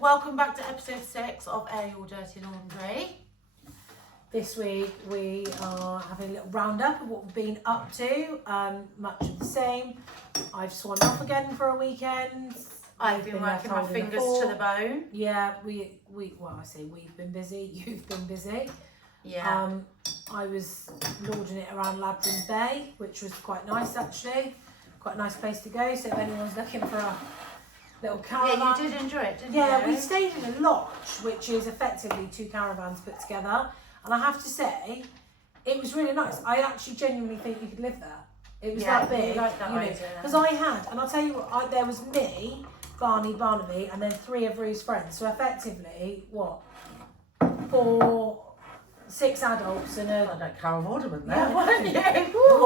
Welcome back to episode 6 of Air Your Dirty Laundry. This week we are having a little roundup of what we've been up to. Much of the same. I've swung off again for a weekend. I've been working my fingers to the bone. Yeah, I say we've been busy. You've been busy. Yeah. I was lauding it around Ladbroke Bay, which was quite nice actually. Quite a nice place to go. So if anyone's looking for a little caravan. Yeah, you did enjoy it, didn't you? Yeah, we stayed in a lodge, which is effectively 2 caravans put together. And I have to say, it was really nice. I actually genuinely think you could live there. It was that big, like that idea. Because I had, and I'll tell you what, there was me, Barnaby, and then 3 of Rue's friends. So effectively, 6 adults and a... Like Carol Vorderman there, Yeah, weren't you?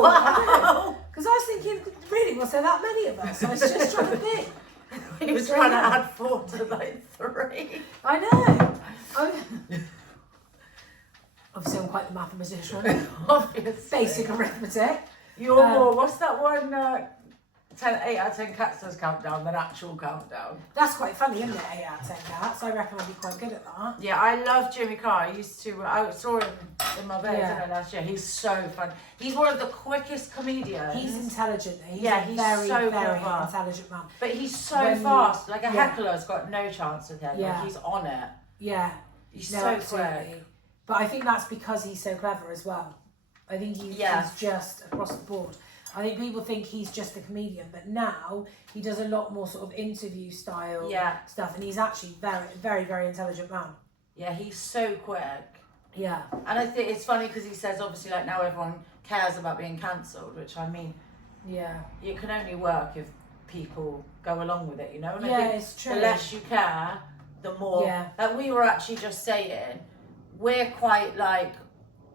Wow! Because I was thinking, really, was there that many of us? I was just trying to think. He was trying to add 4 to like 3. I know. Obviously, I'm quite the mathematician. Obviously. Basic arithmetic. You're more, what's that one? 8 out of 10 cats does countdown than actual countdown. That's quite funny, isn't it? 8 out of 10 cats. I reckon I'd be quite good at that. Yeah, I love Jimmy Carr. I saw him in my bed last year. He's so fun. He's one of the quickest comedians. He's intelligent. He's he's very, so very clever. intelligent man. But he's so fast. Like a yeah. heckler's got no chance with him. Yeah. Like he's on it. Yeah. He's No, so absolutely. quick. But I think that's because he's so clever as well. I think he's just across the board. I think people think he's just a comedian, but now he does a lot more sort of interview style stuff, and he's actually very, very, very intelligent man. Yeah, he's so quick. Yeah. And I think it's funny because he says obviously like now everyone cares about being cancelled, which I mean, it can only work if people go along with it, you know? And I think it's true. the less you care, the more. Yeah. Like we were actually just saying, we're quite like,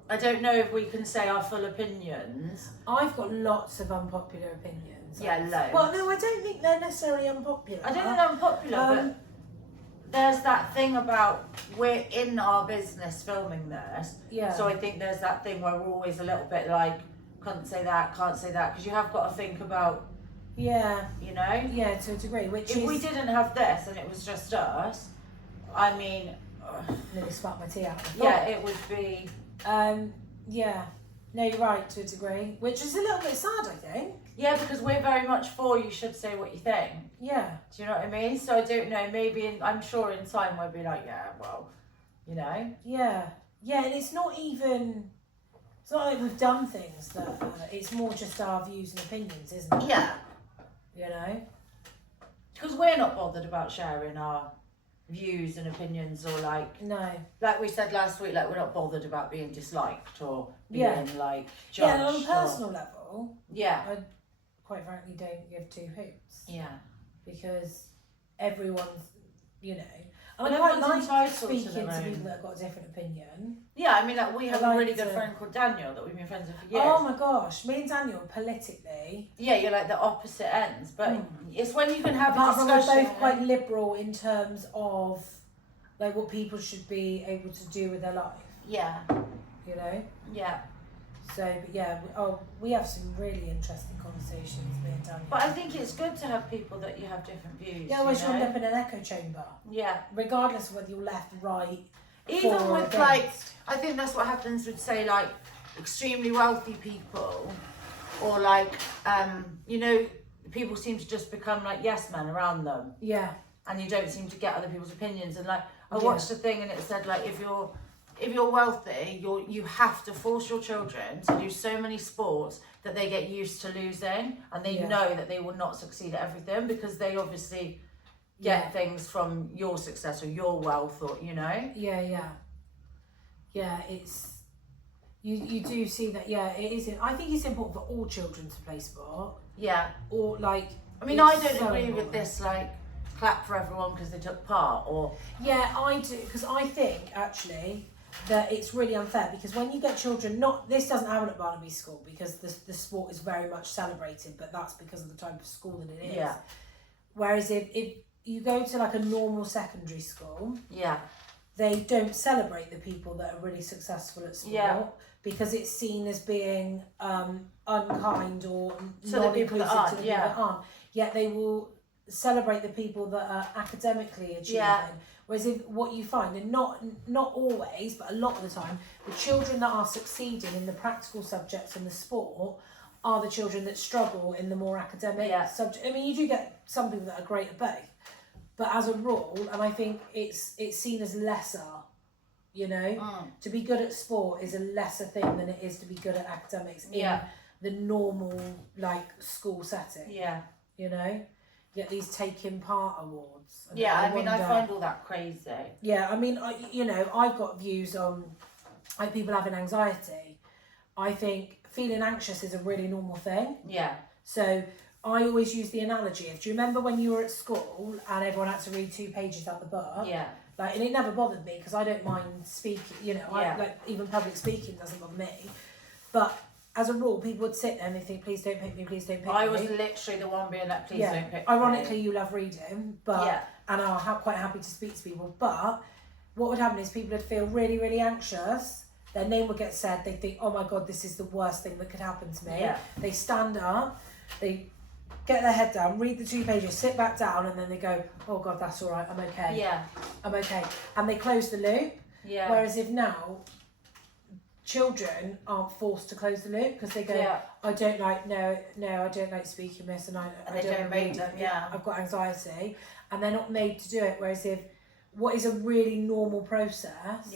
I don't know if we can say our full opinions. I've got lots of unpopular opinions. Yeah, loads. Well, no, I don't think they're necessarily unpopular. I don't think they're unpopular, but there's that thing about we're in our business filming this. Yeah. So I think there's that thing where we're always a little bit like, can't say that, because you have got to think about, Yeah. you know? Yeah, to a degree. If we didn't have this and it was just us, I mean... Nearly spat my tea out. Yeah, it would be... Yeah. No, you're right to a degree. Which is a little bit sad, I think. Yeah, because we're very much for you should say what you think. Yeah. Do you know what I mean? So I don't know, maybe, I'm sure in time we'll be like, yeah, well, you know? Yeah. Yeah, and it's not like we've done things that, it's more just our views and opinions, isn't it? Yeah. You know? Because we're not bothered about sharing our views and opinions or like we said last week, like we're not bothered about being disliked or being like judged. Yeah, and on a personal level, I quite frankly don't give 2 hoots. Yeah. Because everyone's, you know, And I quite everyone's like entitled speaking to their to own. people that have got a different opinion. Yeah, I mean, like we have I a really like good to- friend called Daniel that we've been friends with for years. Oh my gosh, me and Daniel politically. Yeah, you're like the opposite ends, but it's when you can have a Apart from we're discussion. both quite liberal in terms of like what people should be able to do with their life. Yeah. You know. Yeah. So, but yeah, we have some really interesting conversations, me and Daniel. But I think it's good to have people that you have different views. Yeah, otherwise you end up in an echo chamber. Yeah. Regardless of whether you're left, right. Even for or with against. like, I think that's what happens with say like extremely wealthy people, or like, you know, people seem to just become like yes men around them. Yeah. And you don't seem to get other people's opinions. And like, I watched a thing and it said like, if you're wealthy, you have to force your children to do so many sports that they get used to losing, and they know that they will not succeed at everything because they obviously get things from your success or your wealth, or you know. Yeah, it's you do see that. Yeah, it is. I think it's important for all children to play sport. Yeah. Or like. I mean, I don't agree with this like clap for everyone because they took part, or. Yeah, I do, because I think actually that it's really unfair, because when you get children, this doesn't happen at Barnaby School because the sport is very much celebrated, but that's because of the type of school that it is. Yeah. Whereas if you go to like a normal secondary school, Yeah. they don't celebrate the people that are really successful at sport because it's seen as being unkind or So the people non-inclusive that aren't, to the people that aren't. Yet they will celebrate the people that are academically achieving. Whereas if what you find, and not always, but a lot of the time, the children that are succeeding in the practical subjects and the sport are the children that struggle in the more academic subject. I mean, you do get some people that are great at both, but as a rule, and I think it's seen as lesser, you know, to be good at sport is a lesser thing than it is to be good at academics in the normal, like, school setting. Yeah. You know? Get these taking part awards. I mean, I find all that crazy. Yeah, I mean, you know, I've got views on like people having anxiety. I think feeling anxious is a really normal thing. Yeah. So I always use the analogy of, do you remember when you were at school and everyone had to read 2 pages out the book? Yeah. Like, and it never bothered me because I don't mind speaking, you know, I, like, even public speaking doesn't bother me. But as a rule, people would sit there and they think, please don't pick me, please don't pick me. I was literally the one being like, please don't pick me. Ironically, you love reading, but and are quite happy to speak to people. But what would happen is people would feel really, really anxious. Their name would get said. They think, oh my God, this is the worst thing that could happen to me. Yeah. They stand up, they get their head down, read the 2 pages, sit back down, and then they go, oh God, that's all right, I'm okay. Yeah. I'm okay. And they close the loop. Yeah. Whereas if now, children aren't forced to close the loop because they go, I don't like, no, I don't like speaking this, and I don't read them. I've got anxiety, and they're not made to do it. Whereas if what is a really normal process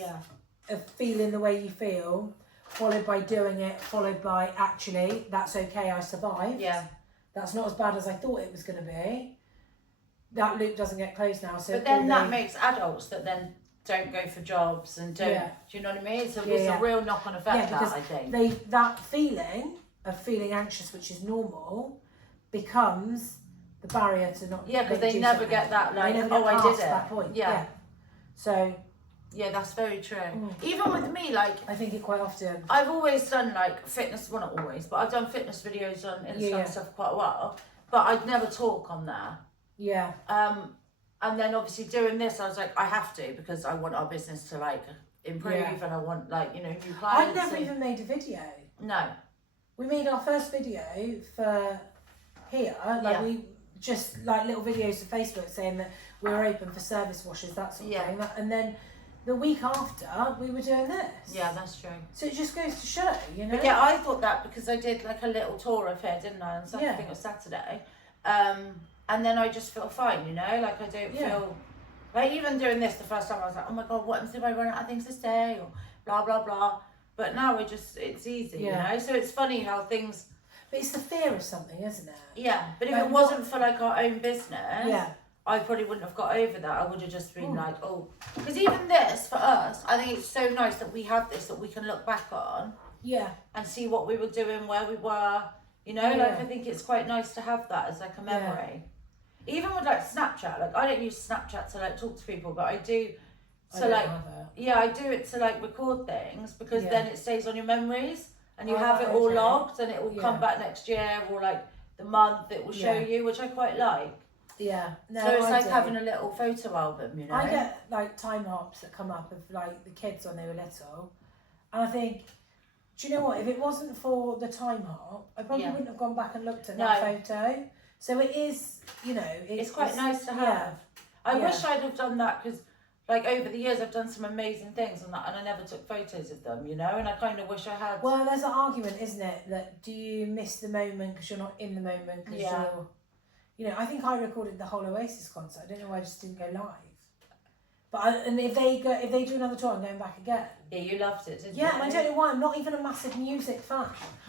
of feeling the way you feel, followed by doing it, followed by actually that's okay, I survived. Yeah. That's not as bad as I thought it was going to be. That loop doesn't get closed now. So but then that makes adults that then don't go for jobs and don't. Do you know what I mean? So it's a real knock-on effect. That, I think that feeling of feeling anxious, which is normal, becomes the barrier to not. Yeah, because they never get that like, oh, I did it. That point. Yeah. So. Yeah, that's very true. Even with me, like I think it quite often. I've always done like fitness. Well, not always, but I've done fitness videos on Instagram and stuff for quite a while. But I'd never talk on there. Yeah. And then obviously doing this, I was like, I have to because I want our business to like improve and I want like, you know, new clients. I've never even made a video. No. We made our first video for here. Like we just like little videos to Facebook saying that we're open for service washes, that sort of thing. And then the week after, we were doing this. Yeah, that's true. So it just goes to show, you know? But yeah, I thought that because I did like a little tour of here, didn't I? On Saturday, I think it was Saturday. And then I just feel fine, you know? Like I don't feel... Like even doing this the first time, I was like, oh my God, what happens if I run out of things to say? Or blah, blah, blah. But now it's easy, you know? So it's funny how things... But it's the fear of something, isn't it? Yeah, but if it wasn't for like our own business... I probably wouldn't have got over that. I would have just been like, oh, because even this for us, I think it's so nice that we have this that we can look back on, and see what we were doing, where we were, you know. Like I think it's quite nice to have that as like a memory. Even with like Snapchat, like I don't use Snapchat to like talk to people, but I do. So like, I do it to like record things because then it stays on your memories and you have it all logged and it will come back next year or like the month it will show you, which I quite like. Yeah, no, so it's like having a little photo album, you know. I get like time hops that come up of like the kids when they were little, and I think, do you know what? If it wasn't for the time hop, I probably wouldn't have gone back and looked at that photo. So it is, you know, it's quite nice to have. I wish I'd have done that because, like over the years, I've done some amazing things and that, and I never took photos of them, you know. And I kind of wish I had. Well, there's an argument, isn't it, that do you miss the moment because you're not in the moment because you're. You know, I think I recorded the whole Oasis concert. I don't know why I just didn't go live. But and if they do another tour, I'm going back again. Yeah, you loved it, didn't you? Yeah, and I don't know why. I'm not even a massive music fan.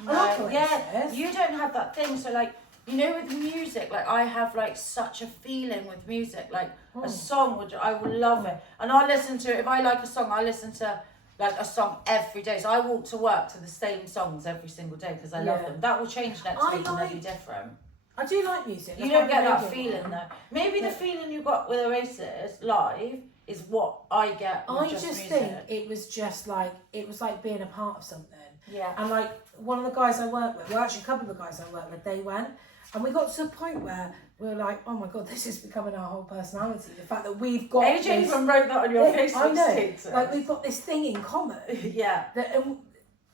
I like Oasis. You don't have that thing. So like, you know, with music, like I have like such a feeling with music. Like a song, which I will love it, and I'll listen to it. If I like a song, I listen to like a song every day. So I walk to work to the same songs every single day because I love them. That will change next week and they'll be different. I do like music. You don't get that feeling though. Maybe the feeling you got with Oasis live is what I get with I just think it was just like, it was like being a part of something. Yeah. And like one of the guys I work with, well actually a couple of the guys I work with, they went, and we got to a point where we were like, oh my God, this is becoming our whole personality. The fact that we've got AJ even wrote that on your Facebook I know. status. Like we've got this thing in common. That,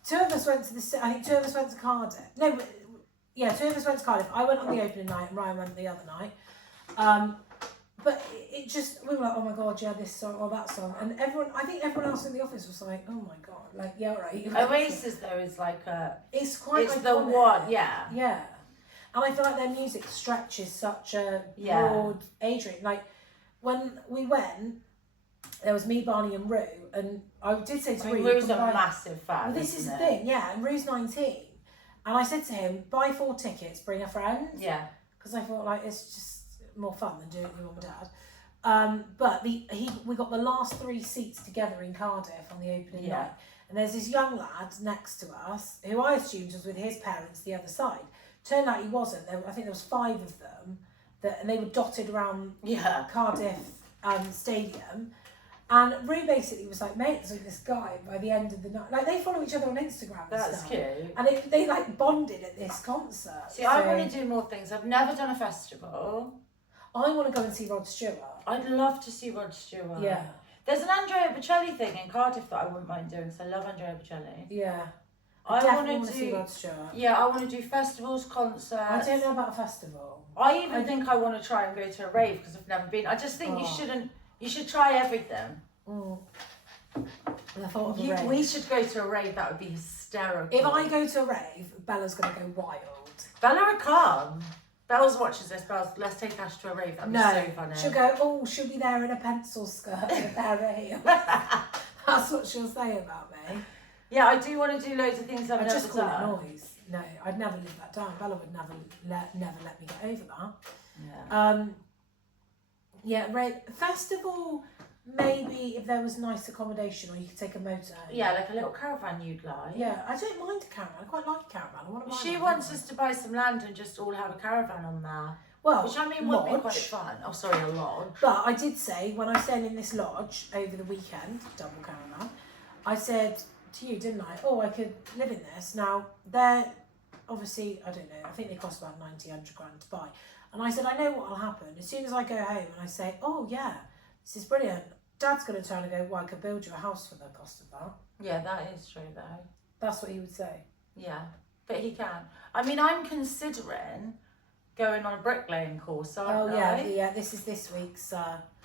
two of us went to I think two of us went to Cardiff. No, yeah, two of us went to Cardiff. I went on the opening night and Ryan went the other night. But it just, we were like, oh my God, yeah, this song or that song. And I think everyone else in the office was like, oh my God, like, yeah, right. Oasis though is like it's quite it's iconic. the one, yeah. Yeah. And I feel like their music stretches such a broad age range. Like, when we went, there was me, Barney and Rue, and I did say to Rue... Rue's a massive fan, well, this is the thing, yeah, and Rue's 19. And I said to him, buy 4 tickets, bring a friend. Yeah. Because I thought, like, it's just more fun than doing it with mum and dad. But we got the last 3 seats together in Cardiff on the opening night. And there's this young lad next to us, who I assumed was with his parents the other side. Turned out he wasn't. I think there was 5 of them, and they were dotted around Cardiff Stadium. And Rue basically was like mates with this guy by the end of the night. Like, they follow each other on Instagram and That's stuff. cute. And they like bonded at this concert. See, I want to do more things. I've never done a festival. I want to go and see Rod Stewart. I'd love to see Rod Stewart. Yeah. There's an Andrea Bocelli thing in Cardiff that I wouldn't mind doing, because I love Andrea Bocelli. Yeah. I definitely want to see Rod Stewart. Yeah, I want to do festivals, concerts. I don't know about a festival. I even think I want to try and go to a rave, because I've never been. I just think you should try everything. Mm. The thought of a rave. We should go to a rave, that would be hysterical. If I go to a rave, Bella's going to go wild. Bella would come. Belle's watches this. Belle's, let's take Ash to a rave. That'd be so funny. She'll go, oh, she'll be there in a pencil skirt and a pair of heels. That's what she'll say about me. Yeah, I do want to do loads of things I've never just call done. it noise. No, I'd never live that down. Bella would never let me get over that. Yeah. Festival, maybe if there was nice accommodation or you could take a motor home. Yeah, like a little caravan you'd like. Yeah, I don't mind a caravan. I quite like a caravan. I want to buy She one. wants us to buy some land and just all have a caravan on there. Well, which I mean would be quite fun. Oh, sorry, a lodge. But I did say, when I was staying in this lodge over the weekend, double caravan, I said to you, didn't I? Oh, I could live in this. Now, they're obviously, I don't know, I think they cost about 90, 100 grand to buy. And I said, I know what will happen. As soon as I go home and I say, oh yeah, this is brilliant, Dad's going to turn and go, well, I could build you a house for the cost of that. Yeah, that is true though. That's what he would say. Yeah, but he can. I mean, I'm considering going on a bricklaying course, aren't I? Yeah, this is this week's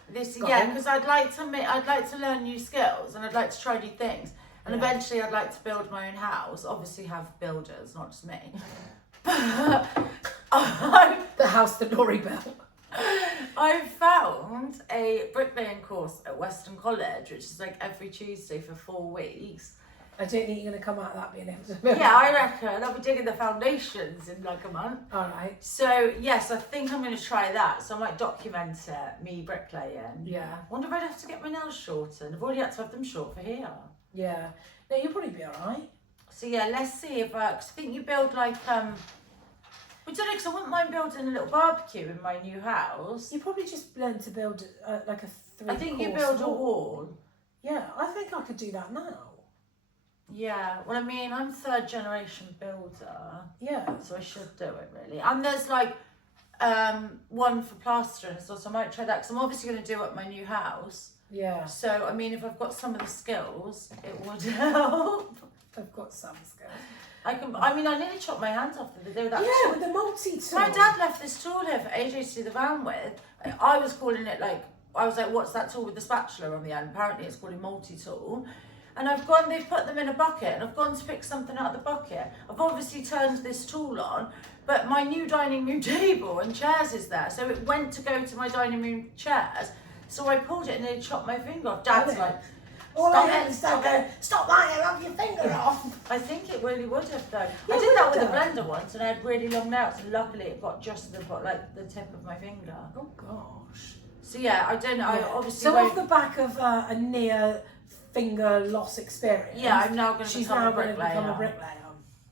because I'd like to learn new skills and I'd like to try new things. And eventually I'd like to build my own house. Obviously have builders, not just me. The house that Laurie built. I found a bricklaying course at Weston College, which is like every Tuesday for 4 weeks. I don't think you're going to come out of that being able to build. Yeah, I reckon. I'll be digging the foundations in like a month. All right. So, yes, I think I'm going to try that. So I might document it, me bricklaying. Yeah. I wonder if I'd have to get my nails shortened. I've already had to have them short for here. Yeah. No, you'll probably be all right. So, yeah, let's see if, cause I think you build like, we don't know, because I wouldn't mind building a little barbecue in my new house. You probably just learn to build like a 3-course I think you build a wall. Yeah, I think I could do that now. Yeah, well, I mean, I'm 3rd generation builder. Yeah. So I should do it, really. And there's like one for plastering, so I might try that, because I'm obviously going to do up my new house. Yeah. So, I mean, if I've got some of the skills, it would help. I've got some skills. I nearly chopped my hands off the other day with that tool. with the multi-tool. My dad left this tool here for AJ to do the van with. I was calling it I was like, what's that tool with the spatula on the end? Apparently it's called a multi-tool. And they've put them in a bucket, and I've gone to pick something out of the bucket. I've obviously turned this tool on, but my new dining room table and chairs is there. So it went to go to my dining room chairs. So I pulled it and it chopped my finger off. Dad's like, stop that, you'll have your finger off. I think it really would have though. I did that with a blender once and I had really long nails, and luckily it got just the tip of my finger. Oh gosh. So yeah, I don't know. I obviously off the back of a near finger loss experience. Yeah, I'm now going to become a bricklayer.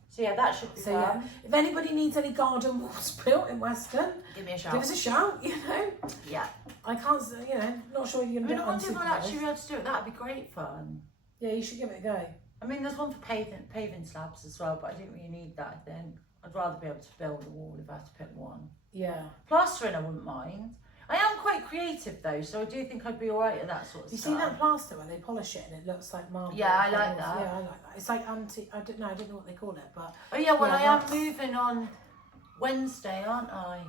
So yeah, that should be fun. Yeah, if anybody needs any garden walls built in Weston, give me a shout. Give us a shout, you know. Yeah. I can't, not sure you're going to do it. I wonder if I'll actually be able to do it. That'd be great fun. Yeah, you should give it a go. I mean, there's one for paving slabs as well, but I don't really need that then. I'd rather be able to build a wall if I had to pick one. Yeah. Plastering, I wouldn't mind. I am quite creative though, so I do think I'd be alright at that sort of stuff. You see that plaster where they polish it and it looks like marble? Yeah, I like that. Yeah, I like that. It's like I don't know what they call it, but... Oh yeah, well I am moving on Wednesday, aren't I?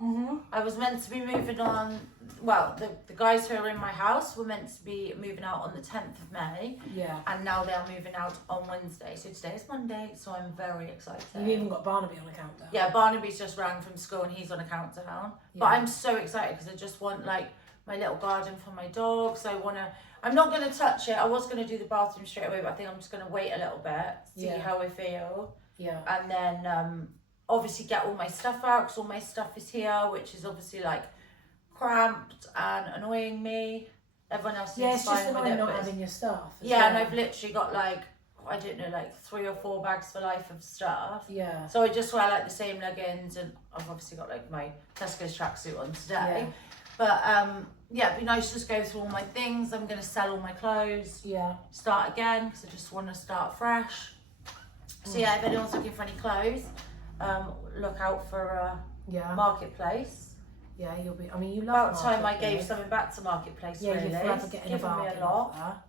I was meant to be moving on. Well, the guys who are in my house were meant to be moving out on the 10th of May. Yeah. And now they're moving out on Wednesday. So today is Monday, so I'm very excited. You've even got Barnaby on a countdown. Yeah, Barnaby's just rang from school and he's on a countdown. Yeah. But I'm so excited because I just want like my little garden for my dogs. I'm not going to touch it. I was going to do the bathroom straight away, but I think I'm just going to wait a little bit, see how I feel. Yeah. And then obviously get all my stuff out because all my stuff is here, which is obviously like cramped and annoying me. Everyone else Yeah, is it's fine just with annoying it. not but having your stuff. yeah, and I've literally got like, I don't know, like 3 or 4 bags for life of stuff. Yeah. So I just wear like the same leggings, and I've obviously got like my Tesco's tracksuit on today. Yeah. But yeah, it'd be nice to just go through all my things. I'm going to sell all my clothes. Yeah. Start again because I just want to start fresh. So yeah, if anyone's looking for any clothes, look out for Marketplace. Yeah, you'll be. I mean, you love. About time I gave something back to Marketplace. Yeah, really. you're forever getting Given a bargain me a lot. off that.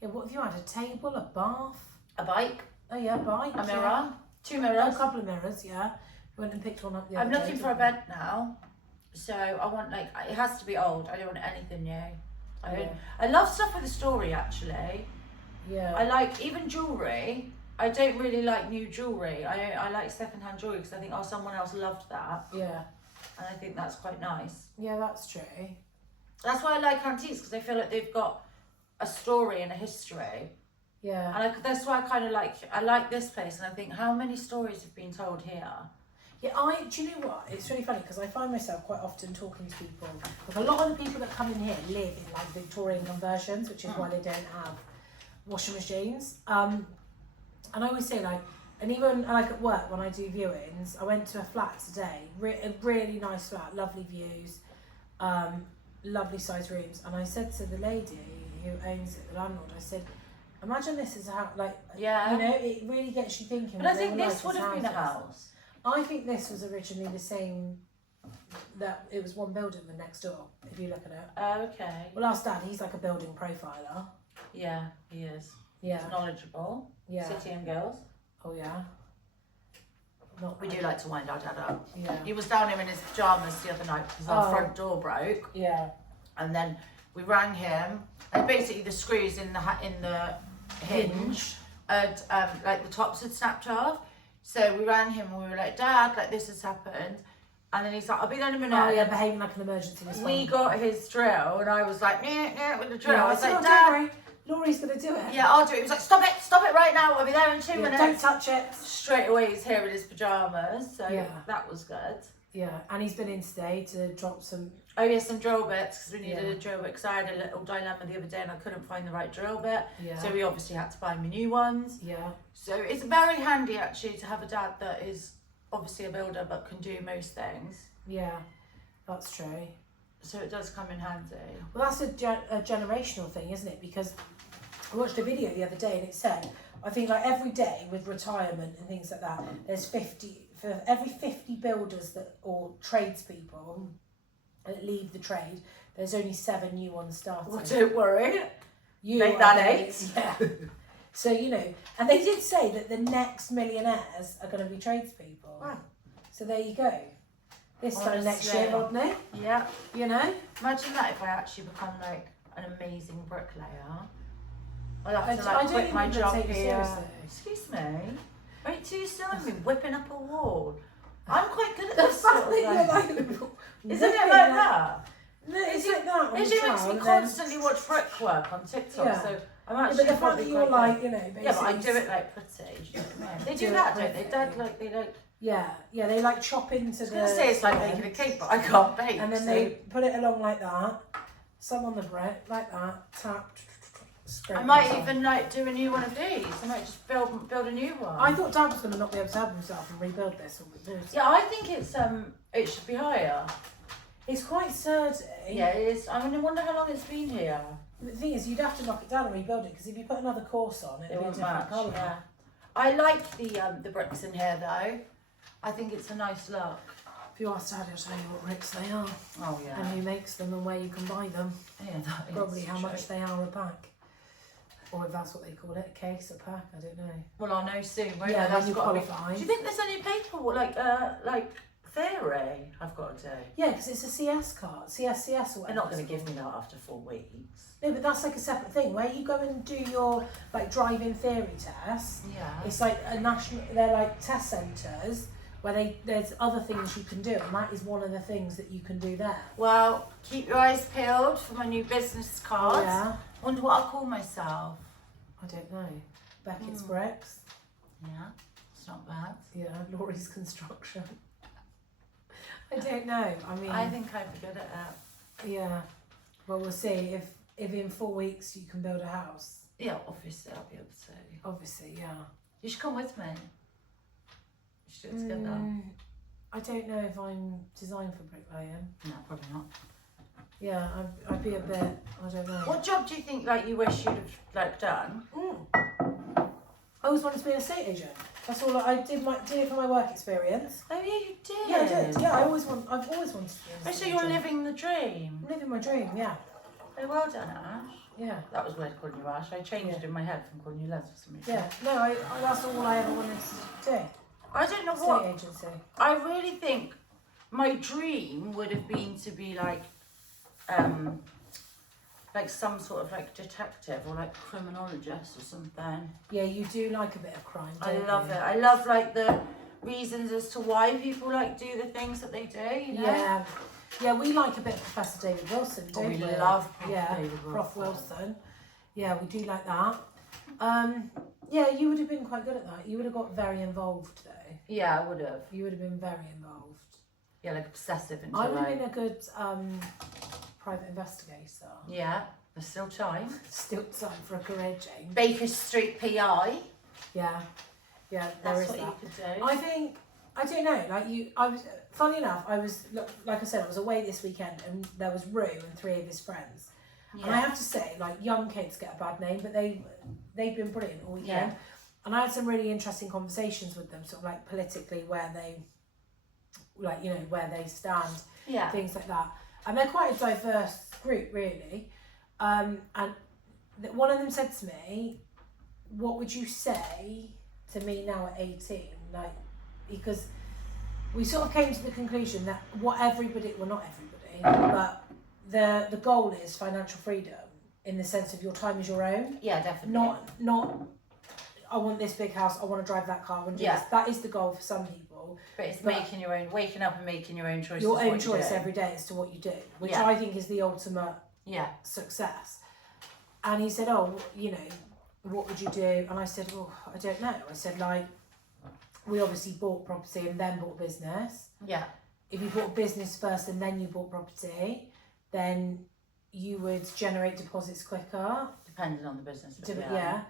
Yeah, what have you had? A table, a bath? A bike. Oh yeah, a bike. A mirror. Yeah. 2 mirrors. A couple of mirrors. Yeah. Went and picked one up the I'm other looking day, for a didn't bed now. So I want like, it has to be old. I don't want anything new. I love stuff with a story actually. Yeah. I like even jewellery. I don't really like new jewellery. I like second-hand jewellery because I think, oh, someone else loved that. Yeah. And I think that's quite nice. Yeah, that's true. That's why I like antiques because I feel like they've got a story and a history. Yeah. And that's why I like this place and I think, how many stories have been told here? Yeah, do you know what? It's really funny because I find myself quite often talking to people. Like a lot of the people that come in here live in like Victorian conversions, which is why they don't have washing machines. And I always say like, and even like at work when I do viewings, I went to a flat today, a really nice flat, lovely views, lovely size rooms. And I said to the lady who owns it, the landlord, I said, imagine this is how, like, you know, it really gets you thinking. But I think this would have been a house. I think this was originally the same, that it was one building the next door, if you look at it. Oh, okay. Well, ask Dad, he's like a building profiler. Yeah, he is. Yeah. He's knowledgeable. Yeah. City and Girls. Oh, yeah. We do like to wind our dad up. Yeah. He was down here in his pyjamas the other night because our front door broke. Yeah. And then we rang him, and basically the screws in the hinge had like the tops had snapped off. So we rang him and we were like, Dad, like this has happened. And then he's like, I'll be there in a minute. Oh yeah, behaving like an emergency response. We got his drill and I was like, with the drill. Yeah, I was like, don't Dad. worry, Laurie's going to do it. Yeah, I'll do it. He was like, stop it right now. I'll be there in 2 minutes. Don't touch it. Straight away he's here in his pyjamas. So Yeah. that was good. Yeah, and he's been in today to drop some. Oh yeah, some drill bits because we needed a drill bit because I had a little dilemma the other day and I couldn't find the right drill bit. Yeah. So we obviously had to buy me new ones. Yeah. So it's very handy actually to have a dad that is obviously a builder but can do most things. Yeah, that's true. So it does come in handy. Well, that's a generational thing, isn't it? Because I watched a video the other day and it said, I think like every day with retirement and things like that, there's 50, for every 50 builders that or tradespeople that leave the trade, there's only 7 new ones starting. Well, don't worry. You make that 8. Yeah. So, you know, and they did say that the next millionaires are going to be tradespeople. Wow. So there you go. This time next year, Rodney. Yeah. You know? Imagine that if I actually become like an amazing bricklayer. I'll have to I like don't quit even my job take you here. seriously. Excuse me. Wait till you see me whipping up a wall. I'm quite good at The this sort fact of that you're like, Isn't it like that? No, it's like that. It makes me constantly watch brickwork on TikTok, Yeah. so I'm Yeah, actually but the fact probably that you're quite like, you know, basically. yeah, but I do it like pretty. Do you know what I mean? They do Do that, it don't they? Dad, like they like. Yeah, they like chop into I was the. gonna say it's like making a cake, but I can't bake. And then so. they put it along like that, some on the brick, like that, tap. I might even like do a new one of these. I might just build a new one. I thought Dad was going to not be able to help himself and rebuild this. Yeah, I think it should be higher. It's quite sturdy. Yeah, it is. I mean, I wonder how long it's been here. The thing is, you'd have to knock it down and rebuild it because if you put another course on, it'd be a won't different match. colour. Yeah. I like the bricks in here though. I think it's a nice look. If you ask Dad, he'll tell you what bricks they are. Oh yeah. And who makes them and where you can buy them. Yeah, that is Probably how true. much they are a pack. Or if that's what they call it, a case, a pack, I don't know. Well, I'll know soon. Won't Yeah, I? when you gotta be- qualify. Do you think there's any paperwork like theory I've got to do. Yeah, because it's a CS card, CSCS or whatever. They're not going to give me that after 4 weeks. No, but that's like a separate thing. Where you go and do your like driving theory test, Yeah. it's like a national, they're like test centres where there's other things you can do, and that is one of the things that you can do there. Well, keep your eyes peeled for my new business card. Yeah. Wonder what I'll call myself. I don't know. Beckett's Bricks. Yeah, it's not bad. Yeah, Laurie's Construction. I don't know. I mean, I think I'd be good at it. yeah. Well, we'll see if in 4 weeks you can build a house. Yeah, obviously I'll be able to. Obviously, yeah. You should come with me. You should do it together. I don't know if I'm designed for bricklaying. No, probably not. Yeah, I'd be a bit. I don't know. What job do you think like you wish you'd have like done? I always wanted to be an estate agent. That's all I did. Did it for my work experience. Oh yeah, you did. Yeah, I did. Yeah, I've always wanted to be an Oh, estate so you're agent. living the dream. I'm living my dream. Yeah, Oh, well done, Ash. yeah, That was weird calling you Ash. I changed it in my head from calling you Les for some reason. yeah. No, that's all I ever wanted to do. I don't know Estate what. agency. I really think my dream would have been to be like some sort of like detective or like criminologist or something. Yeah, you do like a bit of crime. I Don't love you? it. I love like the reasons as to why people like do the things that they do. You know? Yeah, yeah. We like a bit of Professor David Wilson, don't we? we love Prof. Yeah, David Prof. Wilson. Wilson. Yeah, we do like that. Yeah, you would have been quite good at that. You would have got very involved though. Yeah, I would have. You would have been very involved. Yeah, like obsessive into I would have like. been a good private investigator. Yeah, there's still time. Still time for a career change. Baker Street PI. Yeah, yeah, there That's is what that. you could do. I think, I don't know, like I was, funny enough, like I said, I was away this weekend and there was Rue and 3 of his friends. Yeah. And I have to say, like, young kids get a bad name, but they've been brilliant all weekend. Yeah. And I had some really interesting conversations with them, sort of like politically where they, like, you know, where they stand, Yeah. things like that. And they're quite a diverse group, really. And one of them said to me, what would you say to me now at 18? Like, because we sort of came to the conclusion that well, not everybody, but the goal is financial freedom in the sense of your time is your own. Yeah, definitely. Not I want this big house, I want to drive that car, I want to do this. That is the goal for some people. But it's making your own, waking up and making your own choices. Your own choice every day as to what you do, which I think is the ultimate success. And he said, oh, you know, what would you do? And I said, well, I don't know. I said, like, we obviously bought property and then bought business. Yeah. If you bought business first and then you bought property, then you would generate deposits quicker. Depending on the business. Yeah.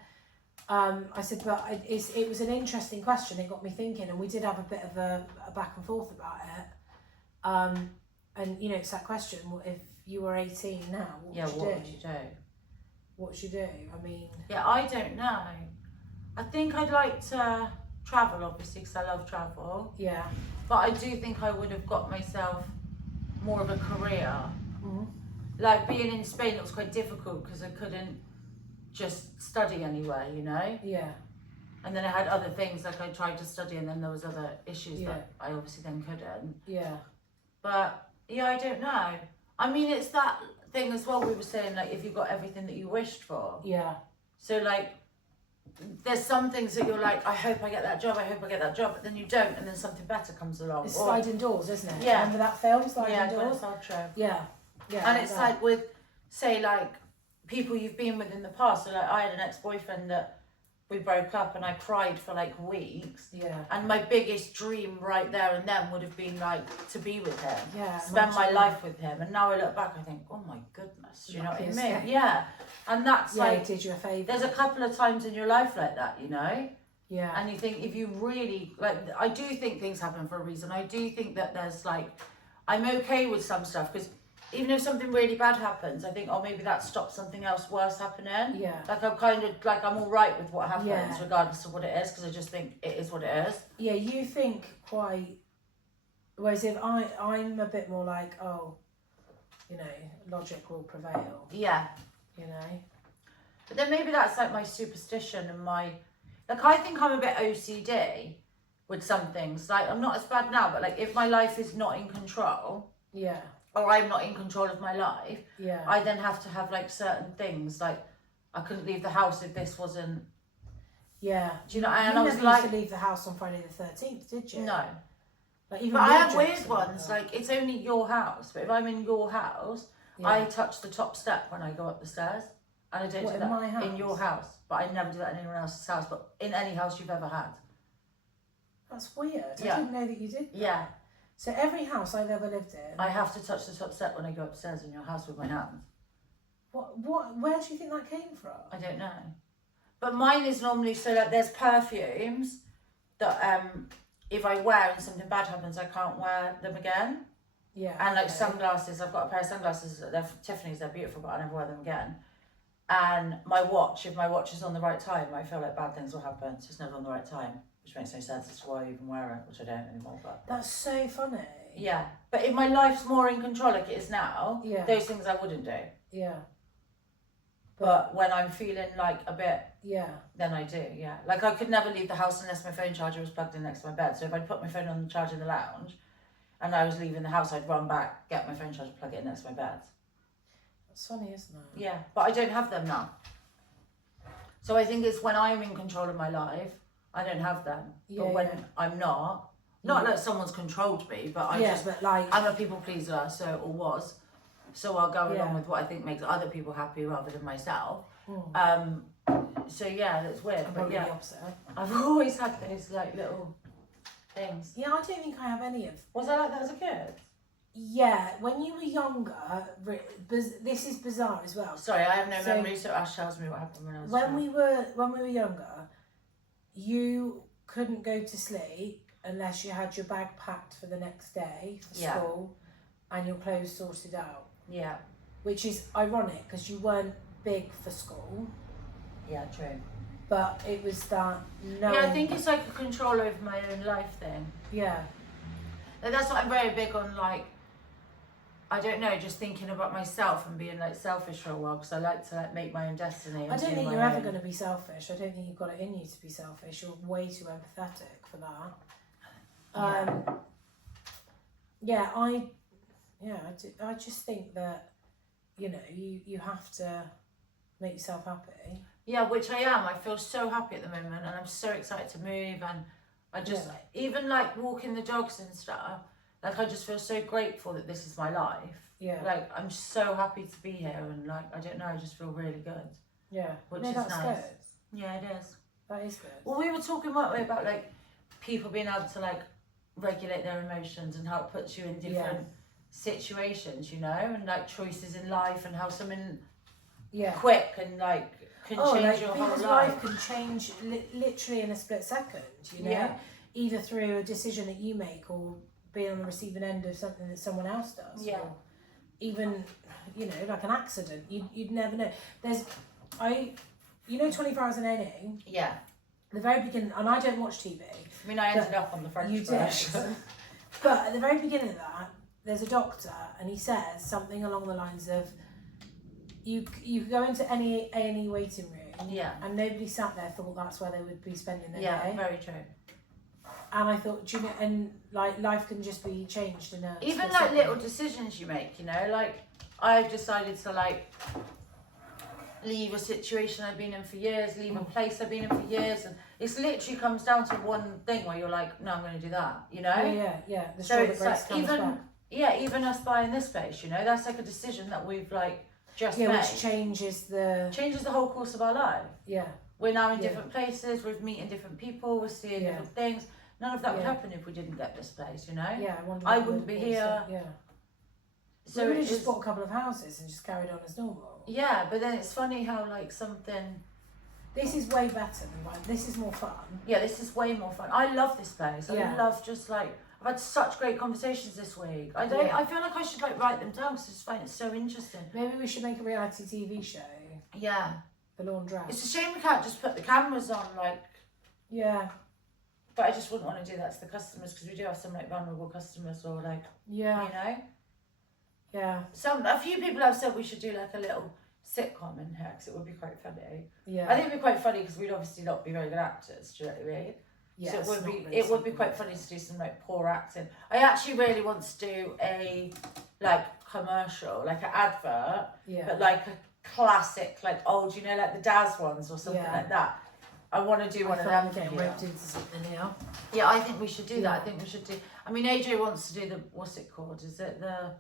I said, but it was an interesting question. It got me thinking, and we did have a bit of a back and forth about it. And, you know, it's that question, what if you were 18 now, what would you do? What would you do? I mean... Yeah, I don't know. I think I'd like to travel, obviously, because I love travel. Yeah. But I do think I would have got myself more of a career. Mm-hmm. Like, being in Spain, it was quite difficult because I couldn't just study anywhere, you know? Yeah. And then I had other things, like I tried to study and then there was other issues Yeah. that I obviously then couldn't. Yeah. But, yeah, I don't know. I mean, it's that thing as well we were saying, like, if you got everything that you wished for. Yeah. So, like, there's some things that you're like, I hope I get that job, but then you don't, and then something better comes along. It's sliding doors, isn't it? Yeah. Remember that film, Sliding Doors? Gwyneth Paltrow. Yeah. Yeah. And it's like with, say, like, people you've been with in the past. So, like, I had an ex-boyfriend that we broke up and I cried for, like, weeks. Yeah. And my biggest dream right there and then would have been, like, to be with him. Yeah. Spend my life with him. And now I look back, I think, oh, my goodness. Do you know what I mean? Luckiest. Yeah. And that's, Yeah, like, it did you a favour. there's a couple of times in your life like that, you know? Yeah. And you think if you really, like, I do think things happen for a reason. I do think that there's, like, I'm okay with some stuff because even if something really bad happens, I think, oh, maybe that stops something else worse happening. Yeah. Like, I'm kind of, like, I'm all right with what happens Yeah. regardless of what it is because I just think it is what it is. Yeah, you think quite... Whereas if I'm a bit more like, oh, you know, logic will prevail, Yeah. you know? But then maybe that's, like, my superstition and my... Like, I think I'm a bit OCD with some things. Like, I'm not as bad now, but like if my life is not in control, yeah, or I'm not in control of my life, yeah, I then have to have like certain things. Like, I couldn't leave the house if this wasn't. yeah. Do you know? You And I was never like, used to leave the house on Friday the 13th, did you? no. Like, even But I with have jokes weird and ones. that. Like, it's only your house, but if I'm in your house, Yeah. I touch the top step when I go up the stairs, and I don't What, do in that my house? in your house. But I never do that in anyone else's house. But in any house you've ever had. That's weird. Yeah. I didn't know that you did that. Yeah. So every house I've ever lived in. I have to touch the top step when I go upstairs in your house with my hands. Where do you think that came from? I don't know. But mine is normally so like there's perfumes that if I wear and something bad happens, I can't wear them again. Yeah. And like okay. sunglasses, I've got a pair of sunglasses. They're Tiffany's. They're beautiful, but I never wear them again. And my watch, if my watch is on the right time, I feel like bad things will happen. It's just never on the right time, which makes no sense as to why I even wear it, which I don't anymore. But That's so funny. yeah, but if my life's more in control, like it is now, Yeah. those things I wouldn't do. Yeah. But when I'm feeling like a bit, Yeah. then I do. Yeah, like I could never leave the house unless my phone charger was plugged in next to my bed. So if I'd put my phone on the charge in the lounge, and I was leaving the house, I'd run back, get my phone charger, plug it in next to my bed. That's funny, isn't it? Yeah, but I don't have them now. So I think it's when I'm in control of my life, I don't have them. Yeah, But when yeah. I'm not like someone's controlled me, but but like, I'm a people pleaser, or was. So I'll go Yeah. along with what I think makes other people happy rather than myself. mm, So yeah, that's weird. I'm But probably yeah, the opposite. I've always had those like little things. Yeah, I don't think I have any of. Was I like that as a kid? Yeah, when you were younger, this is bizarre as well. Sorry, I have no So- memory, so Ash tells me what happened when I was When child. we were younger, you couldn't go to sleep unless you had your bag packed for the next day for Yeah. school and your clothes sorted out, Yeah, which is ironic because you weren't big for school, yeah, true. but it was that no. Yeah, I think it's like a control over my own life thing. Yeah, Like, that's what I'm very big on, like, I don't know, just thinking about myself and being like selfish for a while because I like to like make my own destiny. And I don't do think my you're ever own- going to be selfish. I don't think you've got it in you to be selfish. You're way too empathetic for that. Yeah. I just think that, you have to make yourself happy. Yeah, which I am. I feel so happy at the moment and I'm so excited to move and I just, even like walking the dogs and stuff, like I just feel so grateful that this is my life. Yeah. Like I'm so happy to be here and like, I don't know, I just feel really good. Yeah. Which No, is that's nice. good. Yeah, it is. That is good. Well, we were talking weren't we, about like people being able to like regulate their emotions and how it puts you in different situations, and like choices in life and how something quick and like can change your whole people's life. life can change literally in a split second, Yeah. either through a decision that you make or being on the receiving end of something that someone else does. Yeah. Or even, like an accident. You'd never know. 24 Hours in A&E, Yeah. the very beginning, and I don't watch TV. I mean, I ended up on the French You did. version. But at the very beginning of that, there's a doctor, and he says something along the lines of, you go into any A&E waiting room, Yeah. and nobody sat there thought that's where they would be spending their Yeah, day. very true. And I thought, and like life can just be changed in a Even split like second. little decisions you make, like I've decided to like leave a situation I've been in for years, leave a place I've been in for years, and it's literally comes down to one thing where you're like, no, I'm going to do that, Yeah. The So straw that it's breaks like the camel's back. even us buying this space, that's like a decision that we've like just made. Which changes the whole course of our life. yeah. We're now in Yeah. different places, we're meeting different people, we're seeing Yeah. different things. None of that would Yeah. happen if we didn't get this place, Yeah, I wouldn't be here. Yeah. So we would it have just is- bought a couple of houses and just carried on as normal. Yeah, but then it's funny how like something. This is way better than mine. This is more fun. Yeah, this is way more fun. I love this place. Yeah. I love just like I've had such great conversations this week. I feel like I should like write them down because I just find it so interesting. Maybe we should make a reality TV show. Yeah, The Laundrette. it's a shame we can't just put the cameras on like. Yeah. But I just wouldn't want to do that to the customers because we do have some like vulnerable customers or like Yeah. Yeah. A few people have said we should do like a little sitcom in here because it would be quite funny. Yeah. I think it'd be quite funny because we'd obviously not be very good actors. Do you know what I mean? Yeah, so it's it would not be really it would be something quite like funny that. to do some like poor acting. I actually really want to do a like commercial, like an advert, Yeah. but like a classic, like old, you know, like the Daz ones or something Yeah. like that. I want to do one of I them feel for like you. getting roped into something here. Yeah, I think we should do that. Yeah. I think we should do. I mean, AJ wants to do the what's it called? Is it the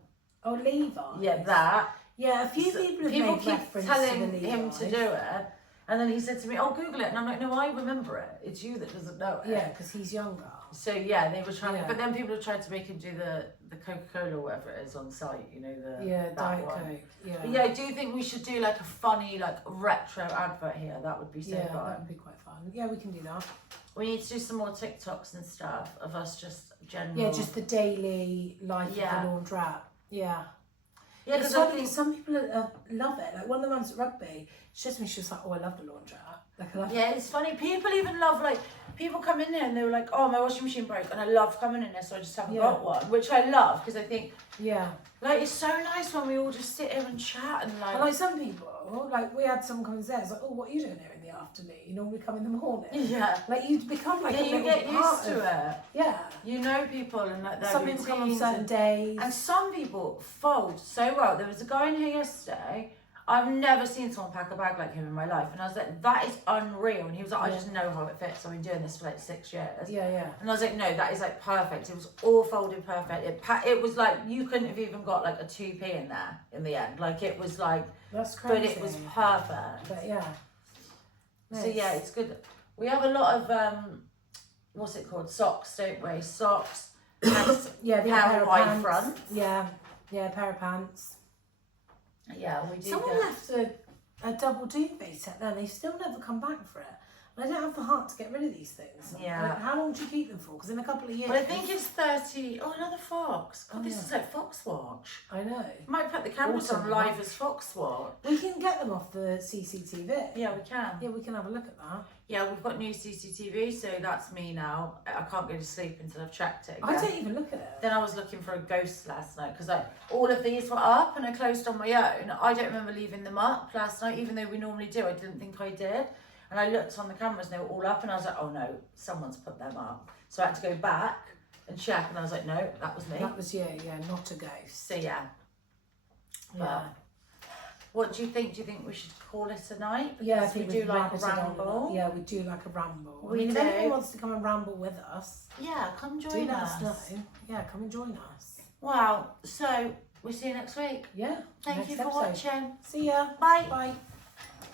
Oh, Levi. yeah that? Yeah, a few So people have people made keep reference telling to the him to Levi's. do it, and then he said to me, "Oh, Google it," and I'm like, "No, I remember it. It's you that doesn't know it." Yeah, because he's younger. So yeah, they were trying, Yeah. but then people have tried to make him do the Coca-Cola or whatever it is on site. You know the that Diet one. Coke. Yeah. But yeah, I do think we should do like a funny like retro advert here. That would be so Yeah, fun. that would be quite fun. Yeah, we can do that. We need to do some more TikToks and stuff of us just general. Yeah, just the daily life Yeah. of the laundrette. Yeah. yeah, It's because I funny, think some people love it. Like one of the ones at rugby, she said to me, she was like, "Oh, I love the laundrette." Like I love yeah, it's funny. People even love like people come in here and they were like, "Oh, my washing machine broke," and I love coming in there, so I just haven't Yeah. got one, which I love because I think Yeah. like it's so nice when we all just sit here and chat and like. And like some people, like we had someone come and say, "It's like, oh, what are you doing here in the afternoon? You normally come in the morning." yeah. Like you become like Yeah, a you little get part used to of, it. Yeah. You know people and like their Some people come on routines certain days. and some people fold so well. There was a guy in here yesterday. I've never seen someone pack a bag like him in my life, and I was like, "That is unreal." And he was like, "I Yeah. just know how it fits. I've been doing this for like 6 years." Yeah. And I was like, "No, that is like perfect. It was all folded perfect. It was like you couldn't have even got like a 2p in there in the end. Like it was like, That's crazy. but it was perfect." But yeah. So yeah, it's good. We have a lot of what's it called? Socks, don't we? Socks. Yeah, the pair pair of of wide pants. fronts. Yeah, a pair of pants. Yeah, we do. Someone get- left a double duvet set there. They still never come back for it. And I don't have the heart to get rid of these things. Yeah. Like, how long do you keep them for? Because in a couple of years. But I think it's 30. Oh, another fox. God, Oh, this yeah. is like Foxwatch. I know. Might put the cameras Awesome on live watch. as Foxwatch. We can get them off the CCTV. Yeah, we can. Yeah, we can have a look at that. Yeah, we've got new CCTV, so that's me now. I can't go to sleep until I've checked it. I again. don't even look at it. Then I was looking for a ghost last night because like all of these were up and I closed on my own. I don't remember leaving them up last night, even though we normally do. I didn't think I did. And I looked on the cameras and they were all up and I was like, oh no, someone's put them up. So I had to go back and check and I was like, no, that was me. That was you, yeah, not a ghost. So yeah. Yeah. What do you think? Do you think we should call it a night? Yeah, I Because think we do we've like a rabbited on ramble. that. Yeah, we do like a ramble. We if do. anyone wants to come and ramble with us, Yeah, come do join let us. us know. Yeah, come and join us. Wow. So we'll see you next week. Yeah. Thank next you for episode. watching. See ya. Bye. Bye.